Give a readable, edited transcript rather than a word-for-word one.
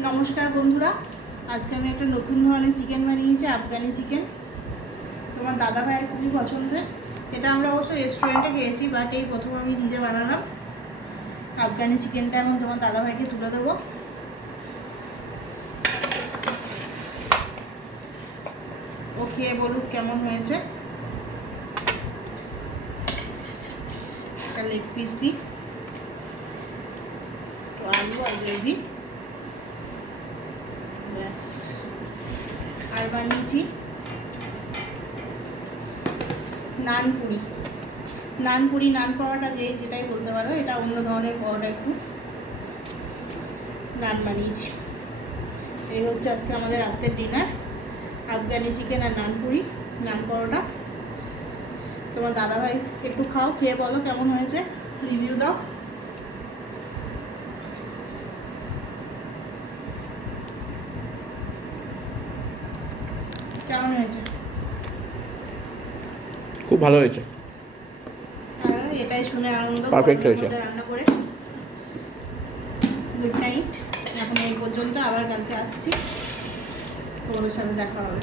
নমস্কার বন্ধুরা, আজকে আমি একটা নতুন ধরনের চিকেন বানিয়েছি, আফগানি চিকেন। তোমার দাদা ভাইয়ের খুবই পছন্দের। এটা আমরা অবশ্য রেস্টুরেন্টে খেয়েছি, বাট এই প্রথম আমি নিজে বানালাম আফগানি চিকেনটা। এখন তোমার দাদা ভাইকে তুলে দেবো। ও খেয়ে বলুক কেমন হয়েছে। একটা লেগ পিস দিই, তো আলু আর গ্রেভি, ব্যাস। আর বানিয়েছি নানপুরি। নান পরোটা, যেটাই বলতে পারো, এটা অন্য ধরনের পরোটা। একটু নান বানিয়েছি। এই হচ্ছে আজকে আমাদের রাতের ডিনার, আফগানি চিকেন আর নানপুরি, নান পরোটা। তোমার দাদাভাই একটু খাও, খেয়ে বলো কেমন হয়েছে, রিভিউ দাও। কেমন হয়েছে? খুব ভালো হয়েছে, এটাই শুনে আনন্দ। পারফেক্ট হয়েছে। রান্না করে গুড নাইট। এখন এই পর্যন্ত, আবার কালকে আসছি, তোমাদের সাথে দেখা হবে।